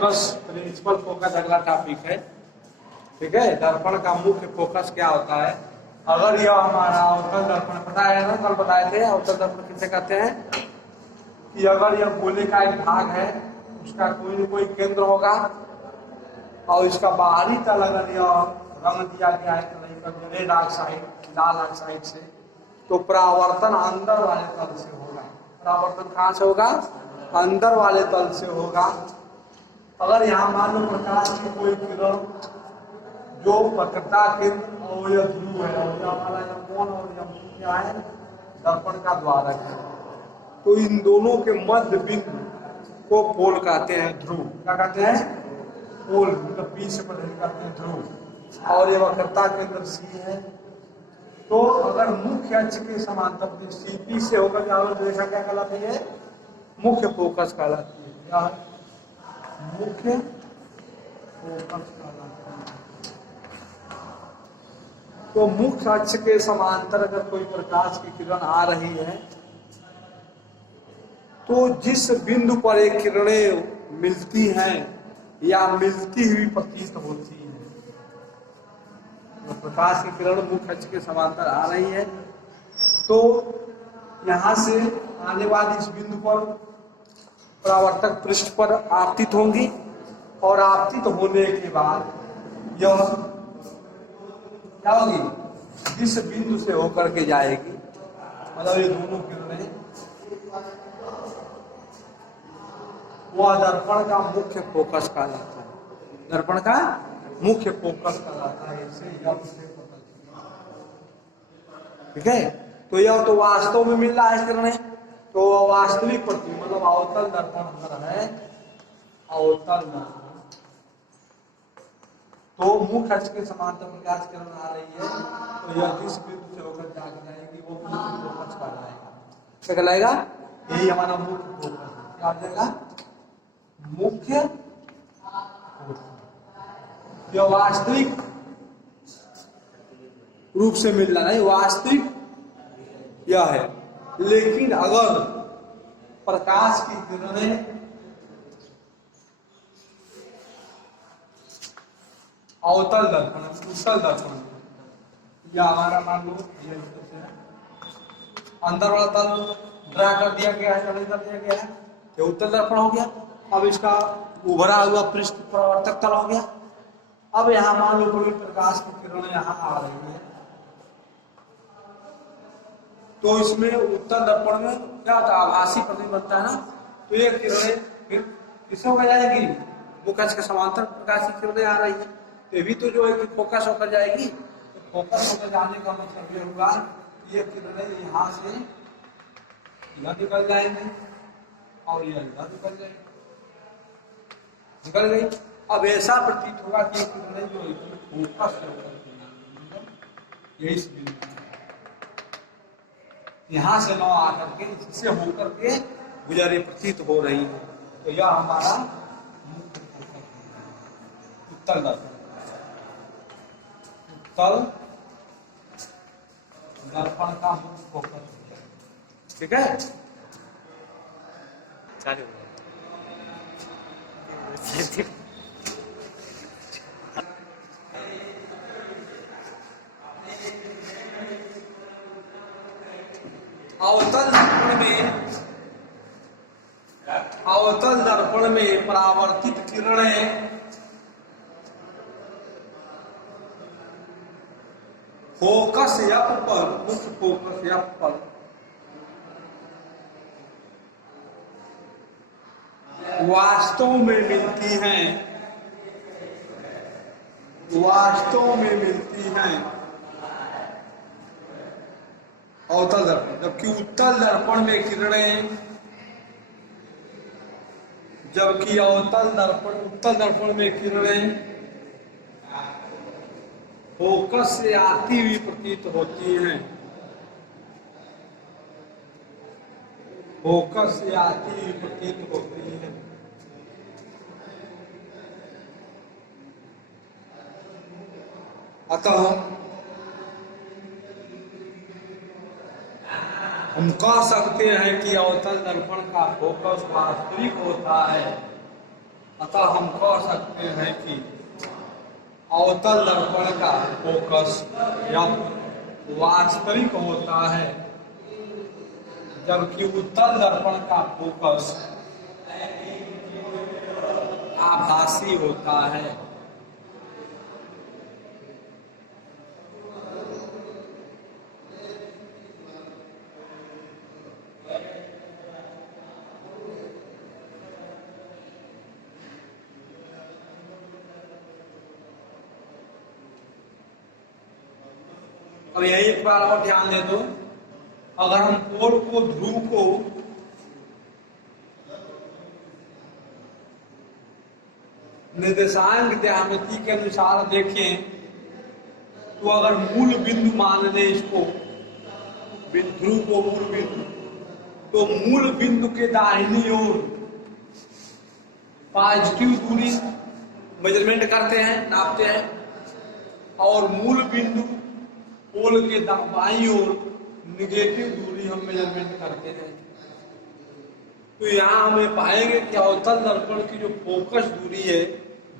Focus, principal focus अगला topic है। ठीक है, दर्पण का मुख्य फोकस क्या होता है? अगर यह हमारा अवतल दर्पण, पता है ना, कल बताए थे अवतल दर्पण किसे कहते हैं, कि अगर यह गोले का एक भाग है, उसका कोई न कोई केंद्र होगा और इसका बाहरी तल अगर यह रंग दिया गया है रेड ऑक्साइड, लाल ऑक्साइड से, तो परावर्तन अंदर वाले तल से होगा। परावर्तन कहाँ से होगा? अंदर वाले तल से होगा। अगर यहाँ मान लो प्रकाश की कोई किरण जो वक्रता केंद्र और यह ध्रुव है, और हमारा यह कोण और यह क्या है, दर्पण का द्वारक है, तो इन दोनों के मध्य बिंदु को पोल कहते हैं, ध्रुव। क्या कहते हैं? पोल, मतलब पी से पढ़े कहते हैं ध्रुव। और ये वक्रता केंद्र सी है। तो अगर मुख्य अक्ष के समांतर सीपी से होकर जाओ रेखा क्या कहलाती है? मुख्य फोकस कहलाती है। क्या है? मुख्य फोकस कहलाती है। तो मुख्य अक्ष के समांतर अगर कोई प्रकाश की किरण आ रही है, तो जिस बिंदु पर एक किरणें मिलती हैं या मिलती हुई प्रतीत होती है, तो प्रकाश की किरण मुख्य अक्ष के समांतर आ रही है, तो यहां से आने वाली इस बिंदु पर परावर्तक पृष्ठ पर आपतित होंगी, और आपतित होने के बाद यह क्या होगी? इस बिंदु से होकर के जाएगी। मतलब ये दोनों किरणें, वह दर्पण का मुख्य फोकस कहलाता है। दर्पण का मुख्य फोकस कहलाता है। इसे ठीक है, तो यह तो वास्तव में मिल रहा है किरणें, तो वास्तविक प्रति मतलब अवतल दर्पण अंदर है। अवतल दर्पण तो मुख्य अक्ष के समांतर प्रकाश किरण आ रही है, तो यह जिस बिंदु से होकर जाएगी वो मुख्य फोकस कहलाएगा। क्या कहलाएगा? यही हमारा मुख्य फोकस है। क्या आ जाएगा? मुख्य फोकस। यह वास्तविक रूप से मिल रहा नहीं, वास्तविक यह है। लेकिन अगर प्रकाश की किरणें अवतल दर्पण, उत्तल दर्पण, या हमारा मान लो अंदर वाला तल ड्रा कर दिया गया है, कर दिया गया है, ये उत्तल दर्पण हो गया। अब इसका उभरा हुआ पृष्ठ परावर्तक तल हो गया। अब यहाँ मान लो कोई प्रकाश की किरणें यहाँ आ रही है, तो इसमें उत्तल दर्पण में क्या होता है? आभासी प्रतिबिंब बनता है ना, तो ये किरणें फिर किसमें हो जाएगी? मुख्य अक्ष के समांतर प्रकाश की किरणें आ रही है, ये भी तो जो है कि फोकस होकर जाएगी। तो फोकस होकर जाने का मतलब ये होगा, ये किरणें यहाँ से यह निकल जाएंगे और यह निकल जाएंगे, निकल गई। अब ऐसा प्रतीत होगा कि किरणें जो है फोकस यही बिंदु यहाँ से न आकर के इससे होकर के गुजरे प्रतीत हो रही है, तो यह हमारा मुख्य फोकस है। उत्तल दर्पण, उत्तल दर्पण का मुख्य फोकस है। ठीक है, चालू अवतल दर्पण में परावर्तित किरणें फोकस एफ पर, मुख्य फोकस एफ पर वास्तव में मिलती हैं, वास्तव में मिलती हैं अवतल दर्पण। जबकि उत्तल दर्पण में किरणें, जबकि उत्तल दर्पण में किरणें फोकस से आती हुई प्रतीत होती हैं, फोकस से आती हुई प्रतीत होती है। अतः हम कह सकते हैं कि अवतल दर्पण का फोकस वास्तविक होता है अतः हम कह सकते हैं कि अवतल दर्पण का फोकस या वास्तविक होता है, जबकि उत्तल दर्पण का फोकस आभासी होता है। अब यही एक बार और ध्यान दे दो, अगर हम पोल को, ध्रुव को निर्देशांक ज्यामिति के अनुसार देखें, तो अगर मूल बिंदु मान लें इसको, ध्रुव को मूल बिंदु, तो मूल बिंदु के दाहिनी ओर पॉजिटिव दूरी मेजरमेंट करते हैं, नापते हैं, और मूल बिंदु पोल के बाईं ओर निगेटिव दूरी हम मेजरमेंट करते हैं। तो यहाँ हमें पाएंगे कि अवतल दर्पण की जो फोकस दूरी है,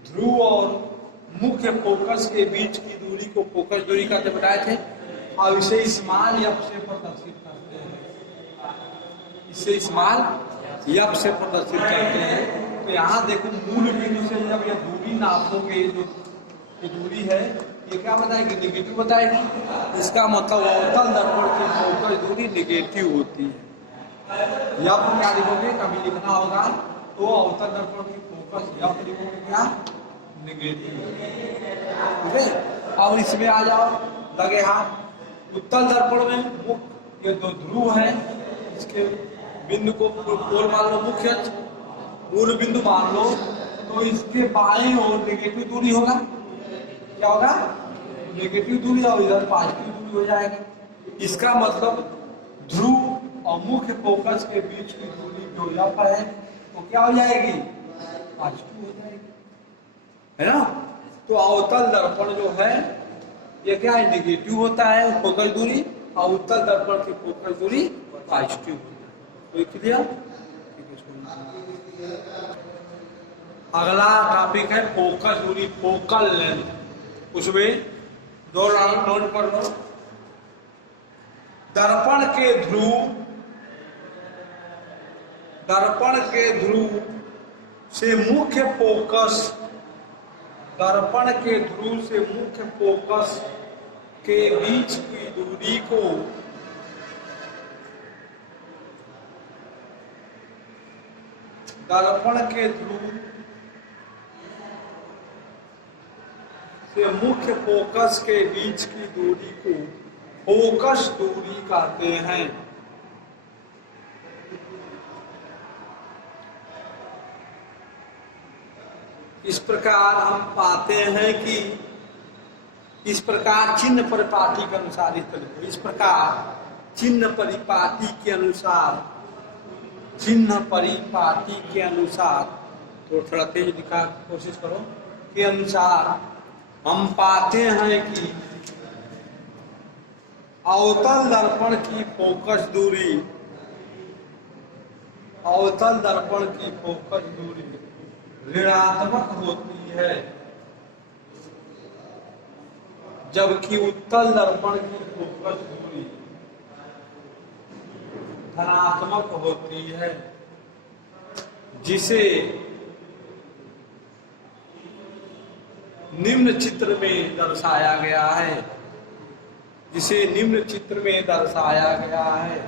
ध्रुव और मुख्य फोकस के बीच की दूरी को फोकस दूरी कहते बताए थे, और इसे स्मॉल एफ से प्रदर्शित करते हैं, इसे स्मॉल एफ से प्रदर्शित करते हैं। तो यहाँ देखो, मूल बिंदु से जब यह दूरी नापोगे, जो ये दूरी है, ये क्या बताएगी? निगेटिव बताएगी। इसका मतलब अवतल दर्पण की फोकस दूरी निगेटिव होती है। या तो क्या लिखोगे, कभी लिखना होगा तो अवतल दर्पण की फोकस या लिखोगे क्या? निगेटिव। ठीक है, अब इसमें आ जाओ, लगे हाथ। उत्तल दर्पण में मुख्य, ये दो ध्रुव है, इसके बिंदु को पोल मान लो, मुख्य मूल बिंदु मान लो, तो इसके बाईं ओर निगेटिव दूरी होगा। क्या होगा? नेगेटिव दूरी, और इधर पॉजिटिव दूरी हो जाएगी। इसका मतलब ध्रुव और मुख्य फोकस के बीच की दूरी जो यहाँ पर है, तो क्या हो जाएगी? पॉजिटिव हो जाएगी, है ना। तो अवतल दर्पण जो है, ये क्या है? नेगेटिव होता है फोकस दूरी, और उत्तल दर्पण की फोकस दूरी पॉजिटिव होती है। कोई क्लियर? अगला टॉपिक है फोकस दूरी, फोकल लेंथ। उसमें दो लाइन नोट कर लो। दर्पण के ध्रुव से मुख्य फोकस, दर्पण के ध्रुव से मुख्य फोकस के बीच की दूरी को दर्पण के ध्रुव से मुख्य फोकस के बीच की दूरी को फोकस दूरी कहते हैं। इस प्रकार हम पाते हैं कि इस प्रकार चिन्ह परिपाटी के अनुसार, इस प्रकार चिन्ह परिपाटी के अनुसार, चिन्ह परिपाटी के अनुसार, तो थोड़ा तेज लिखा कोशिश करो, के अनुसार हम पाते हैं कि अवतल दर्पण की फोकस दूरी, अवतल दर्पण की फोकस दूरी ऋणात्मक होती है, जबकि उत्तल दर्पण की फोकस दूरी धनात्मक होती है, जिसे निम्न चित्र में दर्शाया गया है, जिसे निम्न चित्र में दर्शाया गया है।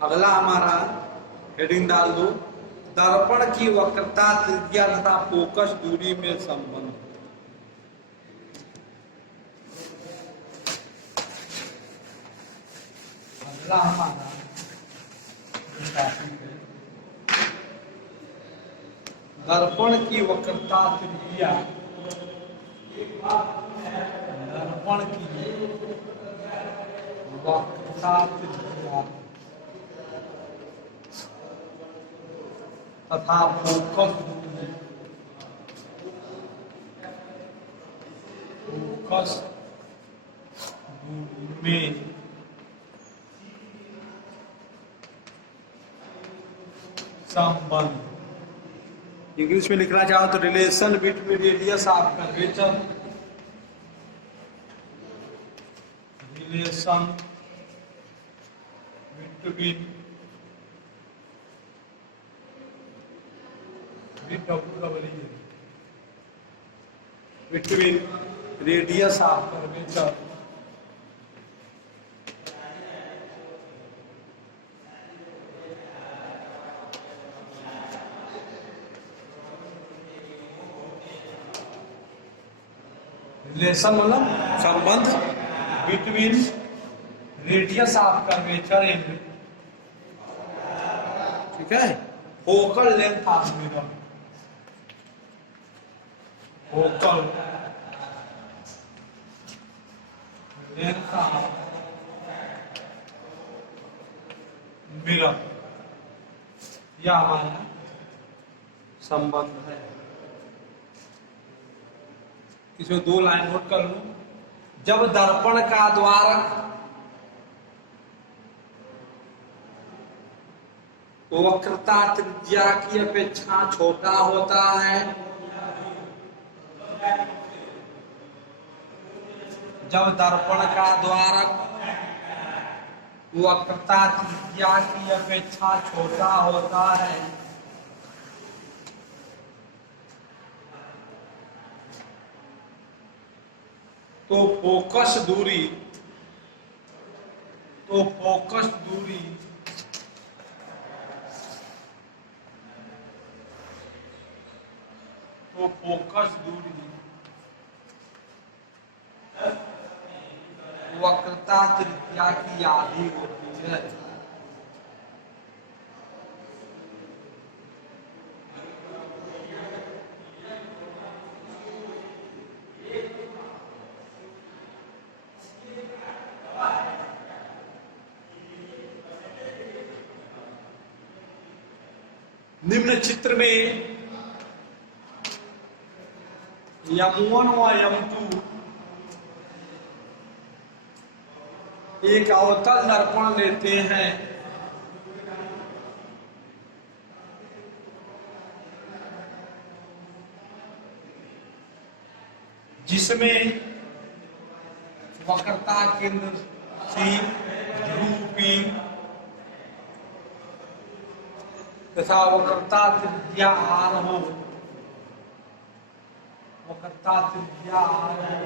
अगला हमारा हेडिंग डाल दो, दर्पण की वक्रता, त्रिज्या तथा फोकस दूरी में संबंध। अगला हमारा दर्पण की वक्रता, त्रिज्या, दर्पण की वक्रता, त्रिज्या द्वारा तथा फोकस दूरी में संबंध। इंग्लिश में लिखना चाहो तो relation between radius of curvature, relation between between radius of curvature relation मतलब संबंध between radius of curvature and, ठीक है, focal length of mirror, focal length of mirror, यह हमारा संबंध है। इसमें दो लाइन नोट कर लो। जब दर्पण का द्वारक वक्रता त्रिज्या की अपेक्षा छोटा होता है, जब दर्पण का द्वारक वक्रता त्रिज्या की अपेक्षा छोटा होता है, तो फोकस दूरी वक्रता त्रिज्या की आधी होती है। निम्न चित्र में M1 व M2 एक अवतल दर्पण लेते हैं, जिसमें वक्रता केंद्र C, ध्रुव P तथा वक्रता त्रिज्या R हो, वक्रता त्रिज्या R हो,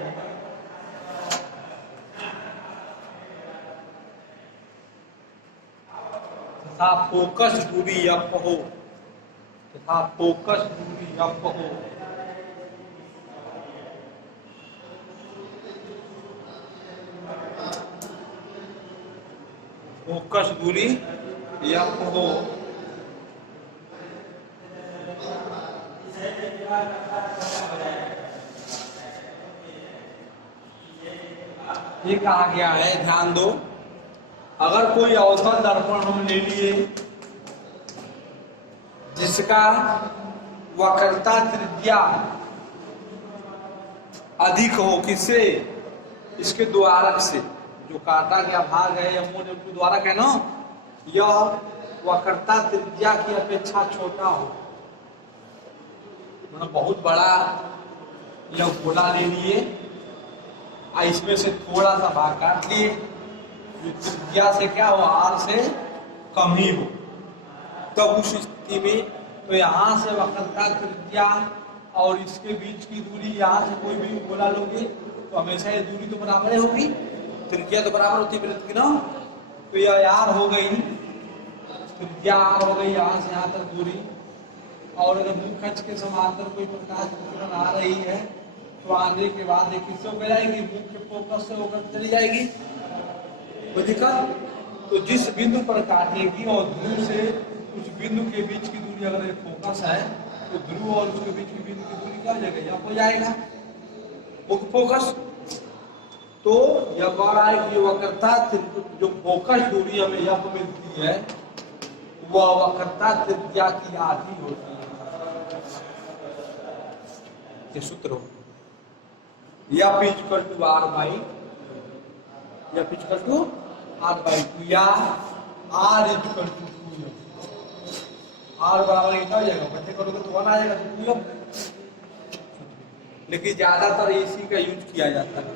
तथा फोकस दूरी F हो, तथा फोकस दूरी F हो, फोकस दूरी F हो, ये कहा गया है। ध्यान दो, अगर कोई अवतल दर्पण हम ले लिए जिसका वक्रता त्रिज्या अधिक हो, किससे? इसके द्वारक से, जो काटा गया भाग है M1 M2 द्वारक है ना, यह वक्रता त्रिज्या की अपेक्षा छोटा हो, मतलब बहुत बड़ा यह गोला ले लिए, इसमें से थोड़ा सा भाग काट लिए, त्रिज्या से क्या हो, R से कम ही हो, तब उस स्थिति में तो यहाँ से वक्रता त्रिज्या और इसके बीच की दूरी, यहाँ से कोई भी गोला लोगे तो हमेशा ये दूरी तो बराबर ही होगी, त्रिज्या तो बराबर होती है वृत्त की ना, तो यह R हो गई, त्रिज्या R हो गई, यहाँ से यहाँ तक दूरी। और अगर मुख्य अक्ष के समांतर कोई प्रकाश विकिरण आ रही है तो आने के बाद एक किससे होकर जाएगी, मुख्य फोकस से होकर चली जाएगी, कोई दिक्कत? तो जिस बिंदु पर काटेगी और ध्रुव से उस बिंदु के बीच की दूरी अगर एक फोकस है तो ध्रुव और उसके बीच की बिंदु की दूरी क्या हो जाएगा, यहाँ हो जाएगा फोकस। तो यह कह रहा है कि वक्रता जो फोकस दूरी हमें यह मिलती है वह वक्रता त्रिज्या की आधी होती है। ये सूत्र हो या फिजिकल टू आर बाई या physical two R by two या R equal to two R बराबर इतना हो जाएगा, बच्चे करोगे तो 1 आ जाएगा तो 2। लेकिन ज्यादातर इसी का यूज किया जाता है,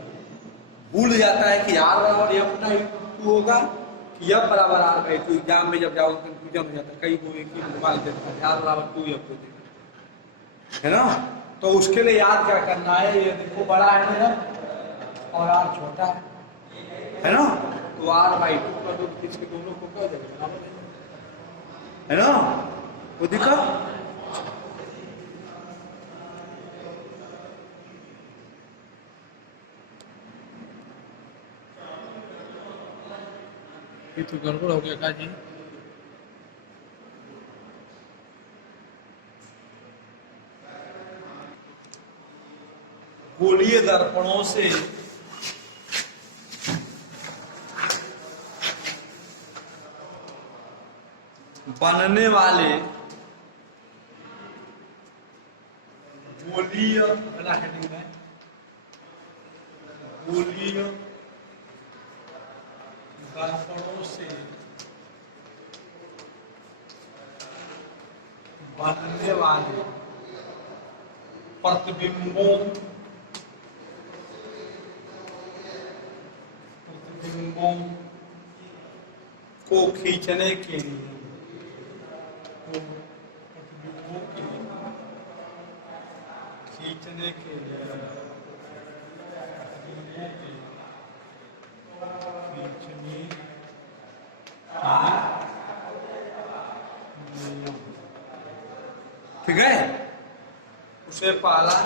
भूल जाता है कि आर बराबर एफ ना टू होगा कि एफ बराबर आर बाई टू। एग्जाम में जब जाओ कंफ्यूजन हो जाता है, कई वो एक ही मोबाइल देता है आर बराबर 2 एफ है ना। तो उसके लिए याद क्या करना है, ये देखो बड़ा है ना और आर छोटा है ना, तो आर बाई 2 का तो इसके दोनों को क्या हो जाएगा है ना, वो दिखा। ये तो गड़बड़ हो गया का जी। गोलीय दर्पणों से बनने वाले गोलीय हेडिंग है, गोलीय दर्पणों से बनने वाले प्रतिबिंबों को खींचने के लिए खींचने के लिए ठीक है। उसे पहला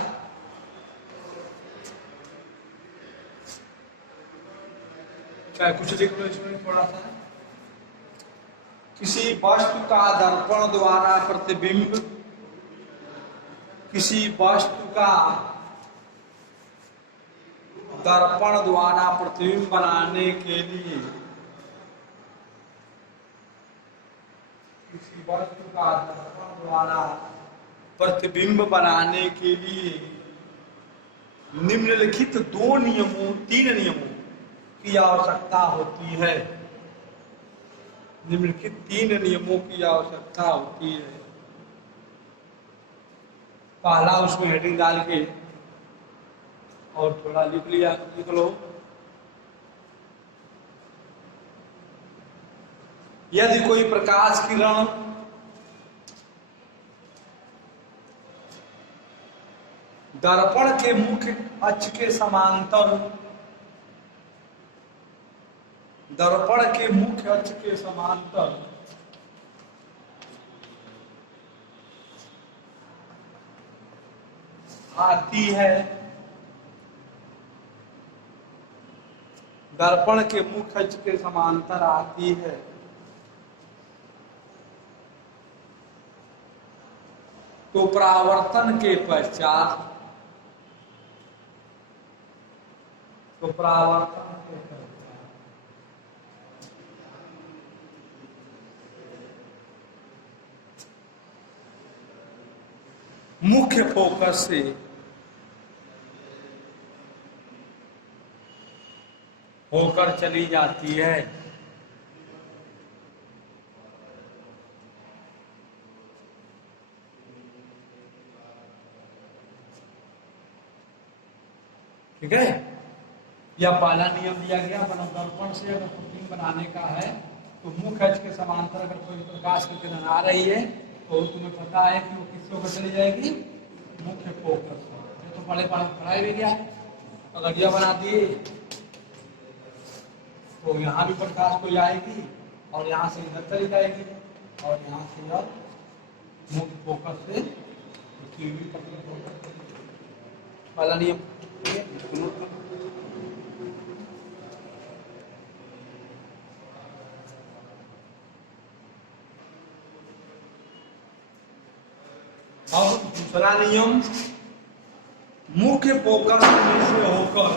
चाहे कुछ लिख लो इसमें थोड़ा सा, किसी वस्तु का दर्पण द्वारा प्रतिबिंब, किसी वस्तु का दर्पण द्वारा प्रतिबिंब बनाने के लिए, किसी वस्तु का दर्पण द्वारा प्रतिबिंब बनाने के लिए निम्नलिखित 3 नियमों की आवश्यकता होती है। निम्नलिखित 3 नियमों की आवश्यकता होती है। पहला उसमें हेडिंग डाल के और थोड़ा लिख लिया, लिख लो। यदि कोई प्रकाश किरण दर्पण के मुख्य अक्ष के समांतर, दर्पण के मुख्य अक्ष के समांतर आती है, दर्पण के मुख्य अक्ष के समांतर आती है, तो परावर्तन के पश्चात, तो परावर्तन के पश्चात मुख्य फोकस से होकर चली जाती है। ठीक है, यह पहला नियम दिया गया। दर्पण से अगर प्रतिबिंब बनाने का है तो मुख्य अक्ष के समांतर अगर कोई प्रकाश की किरण आ रही है तो तुम्हें पता है कि वो किससे होकर चली जाएगी, मुख्य फोकस। ये तो बड़े पढ़ाई भी गया। अगर यह बना दिए तो यहाँ भी प्रकाश कोई आएगी और यहाँ से इधर चली जाएगी और यहाँ से यह मुख्य फोकस से पहला नियम। अब दूसरा नियम, मुख्य फोकस में से होकर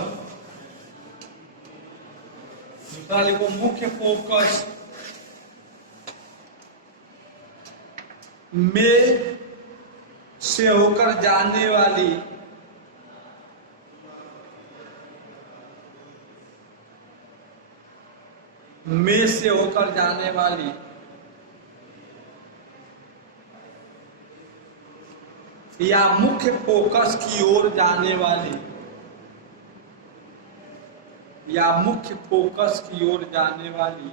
दूसरा लिखो मुख्य फोकस में से होकर जाने वाली में से होकर जाने वाली या मुख्य फोकस की ओर जाने वाली या मुख्य फोकस की ओर जाने वाली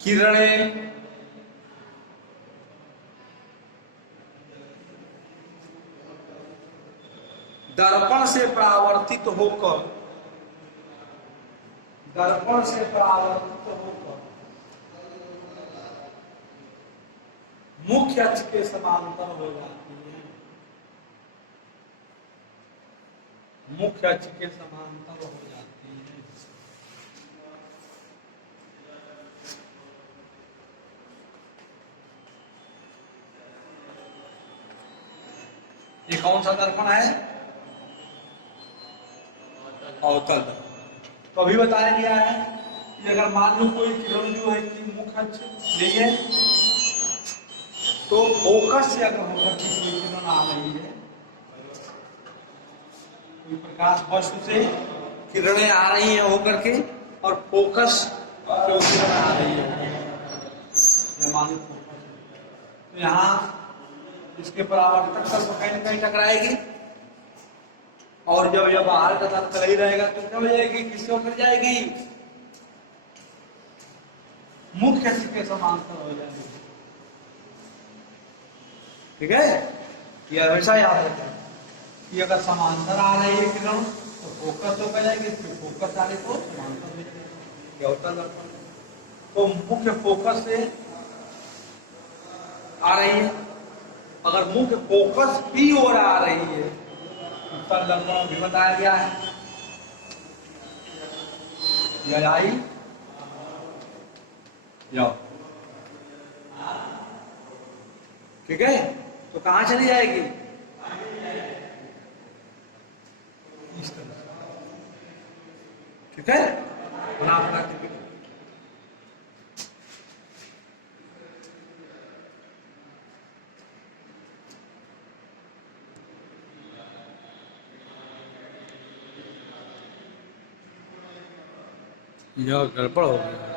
किरणें दर्पण से परावर्तित होकर मुख्य अक्ष के समांतर हो जाती है। मुख्य अक्ष के समांतर हो जाती है। ये कौन सा दर्पण है? अवतल दर्पण। तो अभी बताया गया है कि अगर मान लो कोई किरण जो है कि मुख्य अक्ष नहीं है तो फोकस से अगर होकर के कोई किरण आ रही है, कोई प्रकाश वस्तु से किरणें आ रही हैं होकर के और फोकस से किरण आ रही है, मान लो फोकस, तो यहाँ इसके परावर्तक तल तो कहीं न कहीं टकराएगी और जब यह बाहर का तल चला ही रहेगा तो क्या हो जाएगी? किससे होकर जाएगी? मुख्य अक्ष के समांतर हो जाएगी। ठीक है, ये हमेशा याद रखना कि अगर समांतर आ रही है किरण तो फोकस हो जाएगी, फिर फोकस आ रही तो समांतर हो जाएगी। क्या होता है? तो मुख्य फोकस से आ रही है, अगर मुख्य फोकस की ओर आ रही है उत्तर दर्पण भी बताया गया है। यह आई जाओ, ठीक है, तो कहां चली जाएगी? इस तरह, ठीक है, बना बना के यह गड़बड़ हो गया,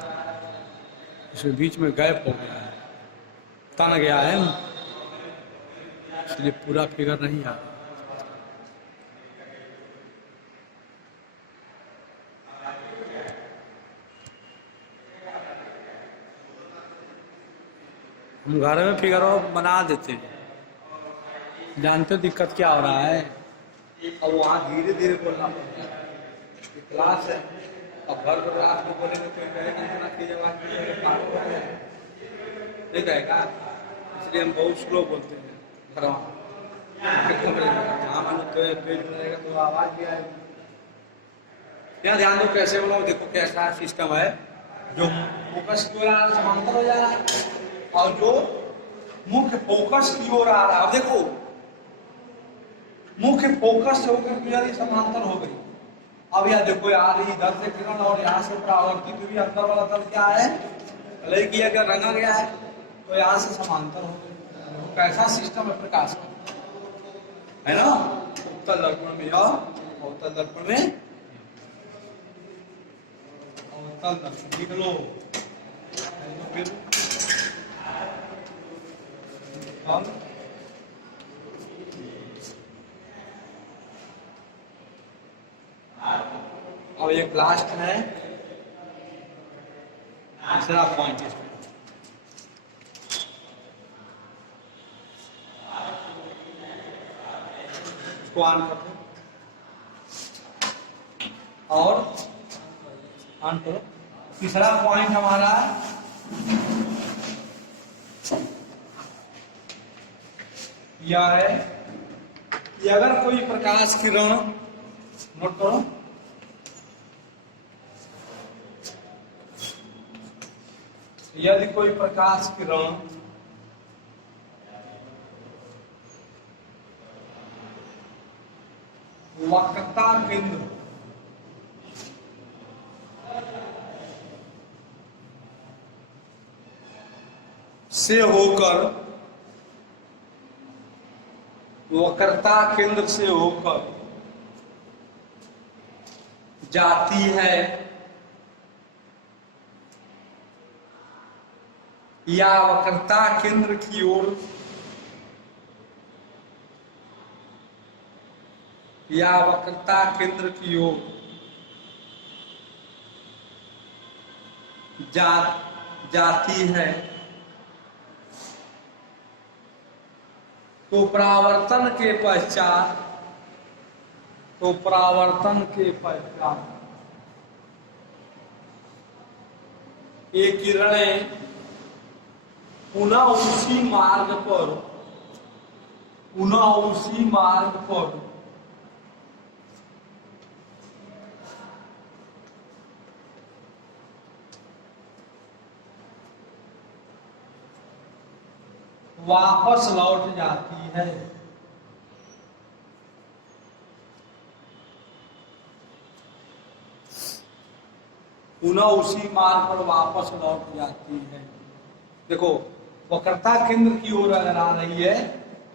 इसमें बीच में गैप हो गया है, तन गया है, इसलिए पूरा फिगर नहीं आ रहा। हम घर में फिगर बना देते हैं, जानते हो दिक्कत क्या हो रहा है? अब वहाँ धीरे धीरे बोलना पड़ता है, क्लास है, अब घर पर रात में बोलेंगे तो कहेगा की जवाब नहीं कहेगा, इसलिए हम बहुत स्लो बोलते हैं घर जहाँ मानो तो पेज रहेगा तो आवाज भी आएगी। यहाँ ध्यान दो कैसे बोलो, देखो कैसा सिस्टम है, जो फोकस की ओर आ रहा है समांतर हो जा रहा है और जो मुख्य फोकस की ओर आ रहा है, अब देखो मुख्य फोकस से होकर क्लियर समांतर हो गई। अब यह देखो आ रही इधर से किरण और यहाँ से परावर्तित हुई, अंदर वाला तल क्या है? कलर किया गया, रंगा गया है, तो यहाँ से समांतर हो गई। कैसा सिस्टम है प्रकाश का, है ना? उत्तल दर्पण में अवतल दर्पण में अवतल दर्पण लिख लो। अब एक लास्ट है तीसरा पॉइंट, इसको ऑन कर दो और ऑन करो। तीसरा पॉइंट हमारा यह है कि अगर कोई प्रकाश किरण, नोट करो, यदि कोई प्रकाश किरण वक्रता केंद्र से होकर, वक्रता केंद्र से होकर जाती है या वक्रता केंद्र की ओर, या वक्रता केंद्र की ओर जाती है, तो परावर्तन के पश्चात, तो परावर्तन के पश्चात ये किरणें पुनः उसी मार्ग पर, पुनः उसी मार्ग पर वापस लौट जाती है। पुनः उसी मार्ग पर वापस लौट जाती है। देखो वक्रता केंद्र की ओर अगर आ रही है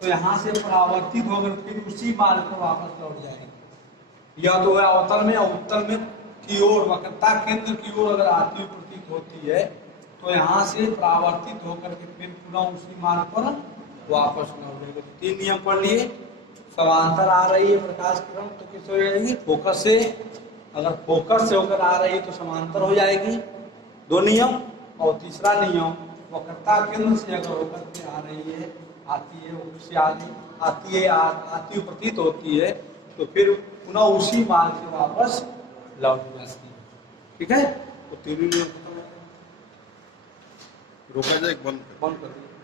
तो यहां से परावर्तित होकर फिर उसी मार्ग पर वापस लौट जाएगी। या तो है अवतल में, अवतल में की ओर वक्रता केंद्र की ओर अगर आती हुई प्रतीत होती है तो यहाँ से परावर्तित होकर के फिर पुनः उसी मार्ग पर वापस लौटेगा। तो 3 नियम पढ़ लिए। समांतर आ रही है प्रकाश किरण तो किस हो जाएगी? फोकस से। अगर फोकस से होकर आ रही तो समांतर हो जाएगी, 2 नियम। और तीसरा नियम वक्रता केंद्र से अगर होकर के आ रही है, आती है, उससे आती हुई प्रतीत होती है तो फिर पुनः उसी मार्ग से वापस लौट जाती है। ठीक है, तो 3 नियम रोका जाए, बंद कर दिया।